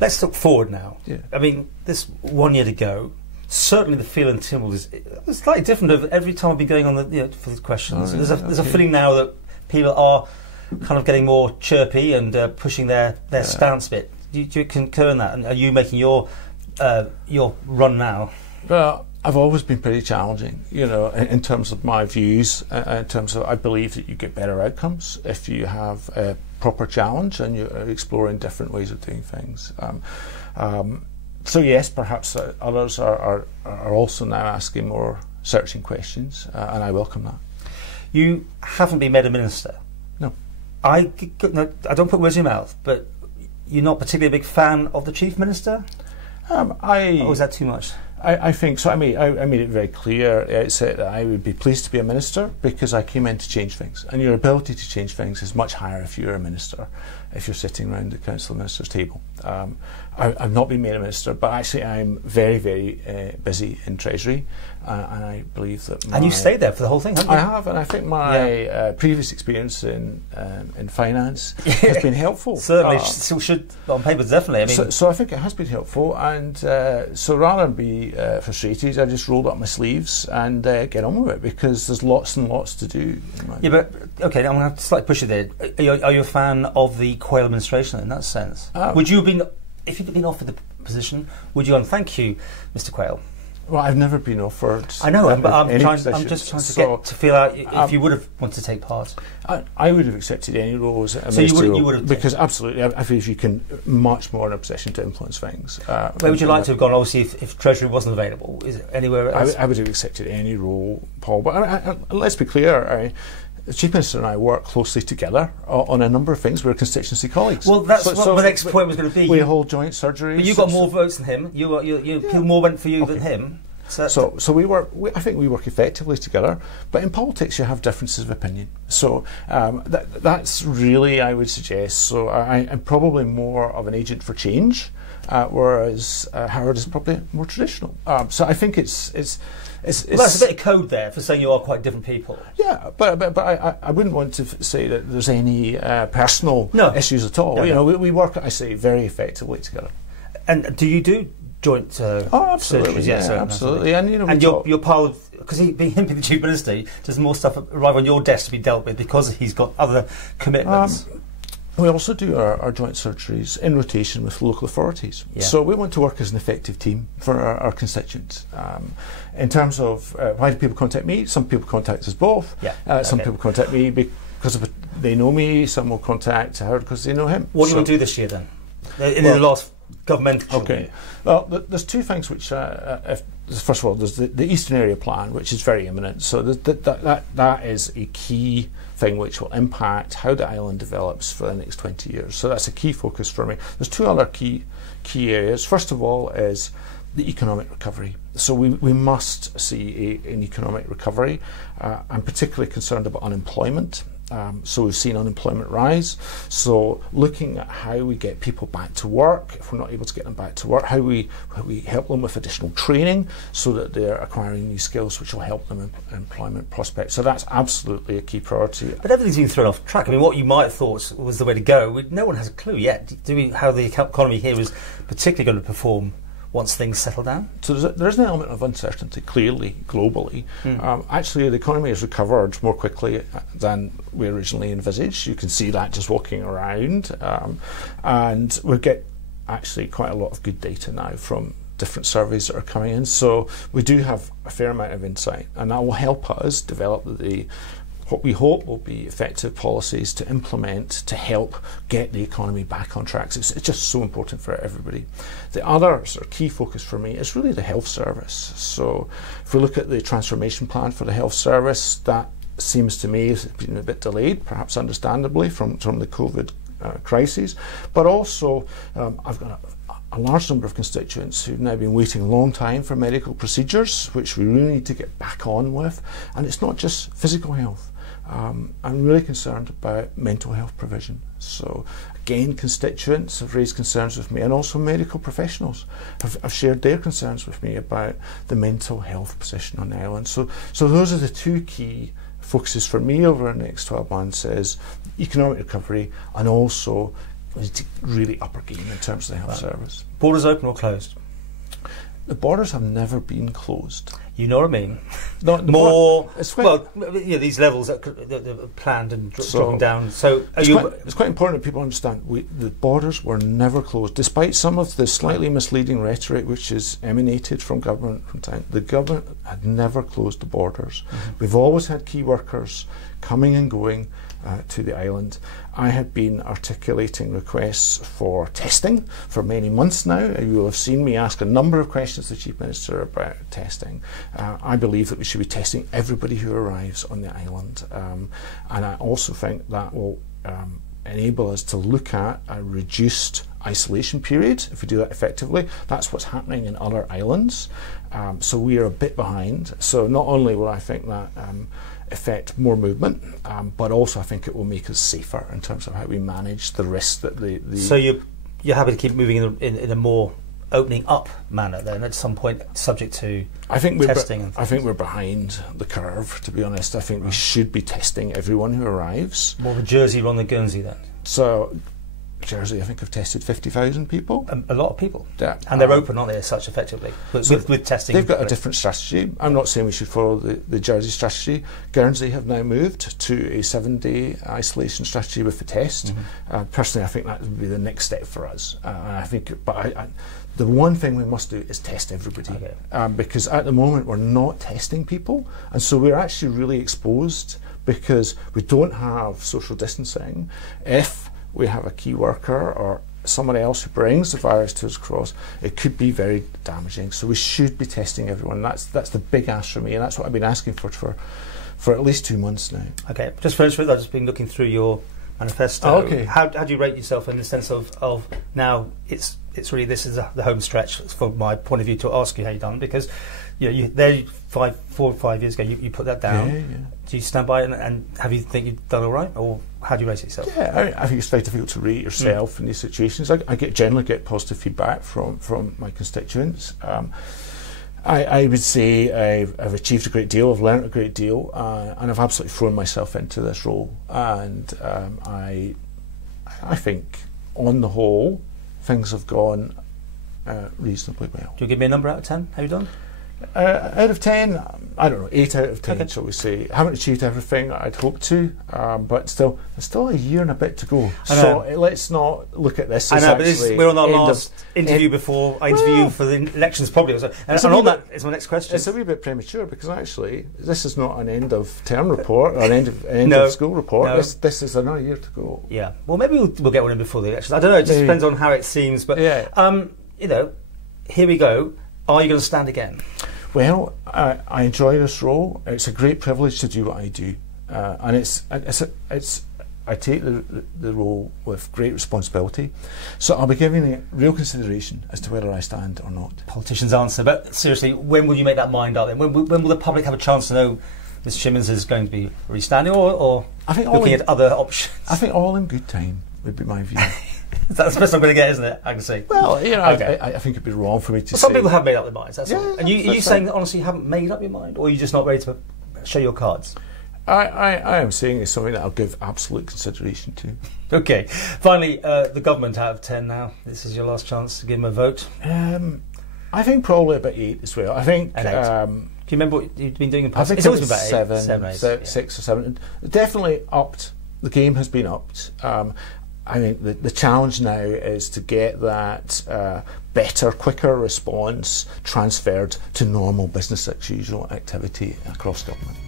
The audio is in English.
Let's look forward now. Yeah. I mean, this 1 year to go. Certainly, the feel in Tynwald is slightly different of every time I've been going on for the questions. Oh, There's a feeling now that people are kind of getting more chirpy and pushing their stance a bit. Do you concur in that? And are you making your run now? Well, I've always been pretty challenging, you know, in terms of my views. In terms of, I believe that you get better outcomes if you have a proper challenge and you're exploring different ways of doing things. So yes, perhaps others are also now asking more searching questions, and I welcome that. You haven't been made a minister. No. I don't put words in your mouth, but you're not particularly a big fan of the Chief Minister? Or is that too much? I think so. I made it very clear at the outset that I would be pleased to be a minister because I came in to change things, and your ability to change things is much higher if you're a minister, if you're sitting around the Council of Ministers table. I've not been made a minister, but actually I'm very, very busy in Treasury, and I believe that. And you stayed there for the whole thing, haven't you? I have, and I think my previous experience in finance has been helpful. Certainly, should on paper definitely. I mean, so I think it has been helpful, and so rather than be frustrated, I just rolled up my sleeves and get on with it because there's lots and lots to do. Yeah, but okay, I'm going to have to slightly push it there. Are you a fan of the Quayle administration in that sense? Would you have been, if you'd been offered the position, would you? And thank you, Mr. Quayle. Well, I've never been offered. I know, but I'm just trying to get to feel out if you would have wanted to take part. I would have accepted any role as a so minister. You would have because absolutely, I feel you can much more in a position to influence things. Where would you like to have gone? Obviously, if Treasury wasn't available, is it anywhere else? I would have accepted any role, Paul. But let's be clear. The Chief Minister and I work closely together on a number of things. We're constituency colleagues. Well, that's what the next point was going to be. We hold joint surgeries. But you got more votes than him. People more went for you than him. So we work. I think we work effectively together. But in politics, you have differences of opinion. So that's really, I would suggest. So I'm probably more of an agent for change, whereas Howard is probably more traditional. So I think it's that's a bit of code there for saying you are quite different people. Yeah, but I wouldn't want to say that there's any personal issues at all. No, we work, I say, very effectively together. And do you do joint? Absolutely, surgeries? Absolutely. And you're part of, because him being the Chief Minister, does more stuff arrive on your desk to be dealt with because he's got other commitments. We also do our joint surgeries in rotation with local authorities. Yeah. So we want to work as an effective team for our constituents. In terms of why do people contact me? Some people contact us both. Yeah. Some people contact me because they know me. Some will contact Howard because they know him. What do you want to do this year then? In the last governmental year? Well, there's two things which, first of all, there's the Eastern Area Plan, which is very imminent. So that is a key thing which will impact how the island develops for the next 20 years. So that's a key focus for me. There's two other key areas. First of all is the economic recovery. So we must see an economic recovery. I'm particularly concerned about unemployment. So we've seen unemployment rise. So looking at how we get people back to work, if we're not able to get them back to work, how we help them with additional training so that they're acquiring new skills which will help them in employment prospects. So that's absolutely a key priority. But everything's been thrown off track. I mean, what you might have thought was the way to go, no one has a clue yet how the economy here is particularly going to perform once things settle down? So there's an element of uncertainty, clearly, globally. Actually, the economy has recovered more quickly than we originally envisaged. You can see that just walking around. And we get actually quite a lot of good data now from different surveys that are coming in. So we do have a fair amount of insight, and that will help us develop what we hope will be effective policies to implement to help get the economy back on track. It's just so important for everybody. The other sort of key focus for me is really the health service. So if we look at the transformation plan for the health service, that seems to me has been a bit delayed, perhaps understandably from the COVID crisis, but also I've got a large number of constituents who've now been waiting a long time for medical procedures, which we really need to get back on with. And it's not just physical health. I'm really concerned about mental health provision. So again, constituents have raised concerns with me, and also medical professionals have shared their concerns with me about the mental health position on the island. So those are the two key focuses for me over the next 12 months: is economic recovery and also we need to really up our game in terms of the health service. Borders open or closed? The borders have never been closed. You know what I mean? Not more. These levels that are planned and dropping down. So it's quite important that people understand the borders were never closed, despite some of the slightly misleading rhetoric which is emanated from government from time. The government had never closed the borders. We've always had key workers coming and going to the island. I have been articulating requests for testing for many months now. You will have seen me ask a number of questions to the Chief Minister about testing. I believe that we should be testing everybody who arrives on the island, and I also think that will enable us to look at a reduced isolation period if we do that effectively. That's what's happening in other islands, so we are a bit behind. So not only will I think that affect more movement, but also I think it will make us safer in terms of how we manage the risk that the So you're happy to keep moving in a more opening up manner then at some point, subject to testing? I think we're behind the curve, to be honest. I think we should be testing everyone who arrives. More of a Jersey rather than Guernsey then? So Jersey, I think, have tested 50,000 people. A lot of people. Yeah. And they're open, aren't they, as such, effectively, with testing? They've got a different strategy. I'm not saying we should follow the Jersey strategy. Guernsey have now moved to a 7-day isolation strategy with the test. Personally, I think that would be the next step for us. The one thing we must do is test everybody, because at the moment we're not testing people, and so we're actually really exposed because we don't have social distancing. If we have a key worker or someone else who brings the virus to us across, it could be very damaging. So we should be testing everyone. That's the big ask for me, and that's what I've been asking for at least 2 months now. Okay, just finish with, I've just been looking through your manifesto. Okay. How do you rate yourself in the sense of now it's really, this is the home stretch from my point of view to ask you how you've done, because you 4 or 5 years ago you put that down. Yeah. Do you stand by it, and have you think you've done all right, or how do you rate yourself? Yeah, I think it's very difficult to rate yourself in these situations. I generally get positive feedback from my constituents. I would say I've achieved a great deal, I've learnt a great deal, and I've absolutely thrown myself into this role. And I think, on the whole, things have gone reasonably well. Do you give me a number out of 10? How you done? Out of 10, I don't know, 8 out of 10, shall we say. I haven't achieved everything I'd hoped to, but still, there's still a year and a bit to go. So let's not look at this as we're on our last interview before I interview you for the elections, probably. And on that is my next question. It's a wee bit premature, because actually, this is not an end of term report or an end of school report. No. This is another year to go. Yeah. Well, maybe we'll get one in before the elections. I don't know. It just depends on how it seems. But here we go. Are you going to stand again? Well, I enjoy this role. It's a great privilege to do what I do, and I take the role with great responsibility. So I'll be giving it real consideration as to whether I stand or not. Politicians answer, but seriously, when will you make that mind up then? When will the public have a chance to know Mr Shimmins is going to be restanding, or I think looking at other options? I think all in good time would be my view. That's the best I'm going to get, isn't it? I can see. Well, I think it'd be wrong for me to say. Some people have made up their minds, that's all. And you saying that honestly you haven't made up your mind, or are you just not ready to show your cards? I am saying it's something that I'll give absolute consideration to. Okay. Finally, the government out of 10 now. This is your last chance to give them a vote. I think probably about 8 as well. I think. Do you remember what you've been doing in the past? I think it's always about about 7, 8, 6 or 7. Definitely upped. The game has been upped. I think the challenge now is to get that better, quicker response transferred to normal business as usual activity across government.